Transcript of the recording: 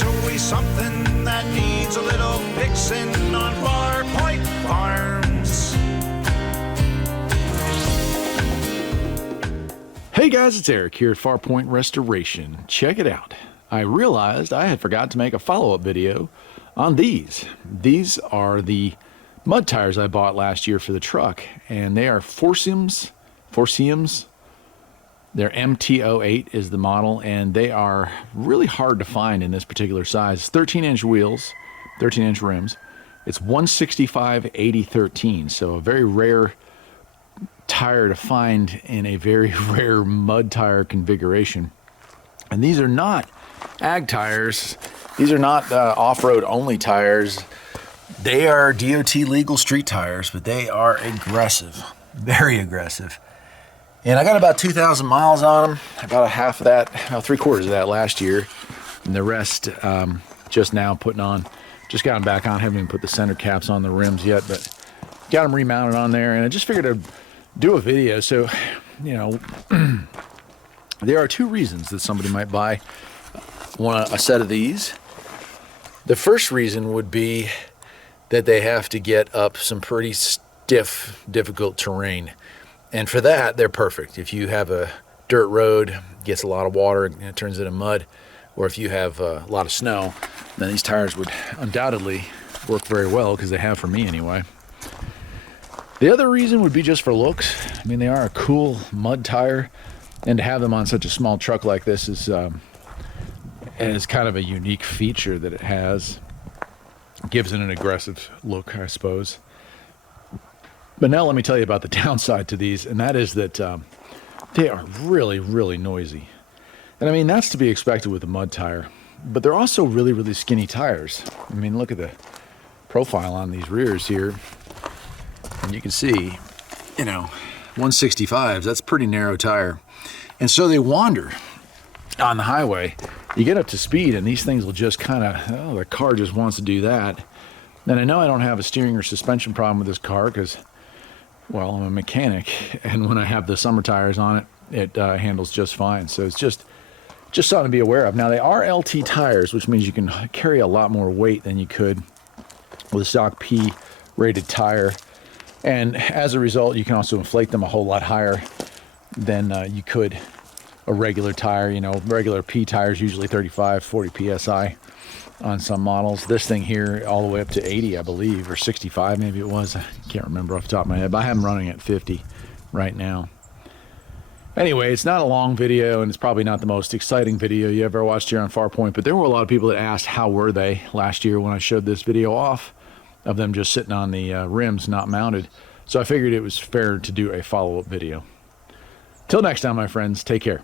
There's always something that needs a little fixing on Farpoint Farms. Hey guys, it's Eric here at Farpoint Restoration. Check it out. I realized I had forgot to make a follow-up video on these. These are the mud tires I bought last year for the truck, and they are Forceums. Their MT08 is the model, and they are really hard to find in this particular size. 13-inch wheels, 13-inch rims. It's 165/80/13, so a very rare tire to find in a very rare mud tire configuration. And these are not ag tires. These are not off-road only tires. They are DOT legal street tires, but they are aggressive, very aggressive. And I got about 2,000 miles on them, about a half of that, about 3/4 of that last year, and the rest just now putting on, just got them back on, haven't even put the center caps on the rims yet, but got them remounted on there, and I just figured I'd do a video. So, you know, there are two reasons that somebody might buy a set of these. The first reason would be that they have to get up some pretty stiff, difficult terrain. And for that, they're perfect. If you have a dirt road, gets a lot of water, and it turns into mud, or if you have a lot of snow, then these tires would undoubtedly work very well, because they have for me anyway. The other reason would be just for looks. I mean, they are a cool mud tire, and to have them on such a small truck like this is kind of a unique feature that it has. Gives it an aggressive look, I suppose. But now let me tell you about the downside to these, and that is that they are really, really noisy. And I mean, that's to be expected with a mud tire, but they're also really, really skinny tires. I mean, look at the profile on these rears here, and you can see, you know, 165s, that's a pretty narrow tire. And so they wander on the highway. You get up to speed, and these things will just kind of, oh, the car just wants to do that. And I know I don't have a steering or suspension problem with this car because, well, I'm a mechanic, and when I have the summer tires on it, it handles just fine. So it's just something to be aware of. Now, they are LT tires, which means you can carry a lot more weight than you could with a stock P rated tire. And as a result, you can also inflate them a whole lot higher than you could a regular tire. You know, regular P tires usually 35, 40 PSI on some models. This thing here all the way up to 80, I believe, or 65 maybe it was. I can't remember off the top of my head, but I have them running at 50 right now. Anyway, it's not a long video, and it's probably not the most exciting video you ever watched here on Farpoint, but there were a lot of people that asked how were they last year when I showed this video off of them just sitting on the rims, not mounted. So I figured it was fair to do a follow-up video. Till next time, my friends, take care.